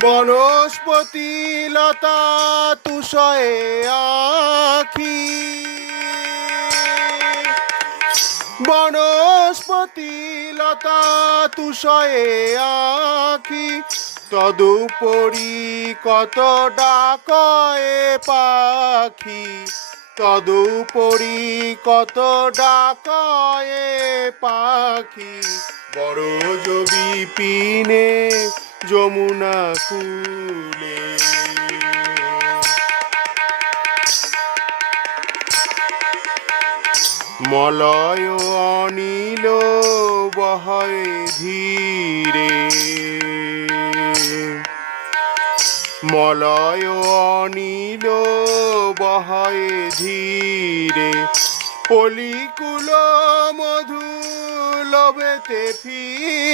বনস্পতি লতা তুষয়ে আখি। বনস্পতি লতা তুষয়ে আখি। তদুপরি কত ডাকয়ে পাখি। তদুপরি কত ডাকয়ে পাখি। বড় জবি পিনে যমুনা কুলে। মলয় অনিল বহয় ধীরে। মলয় অনিল বহয় ধীরে। পলিকুল মধু লবেতে ফিরে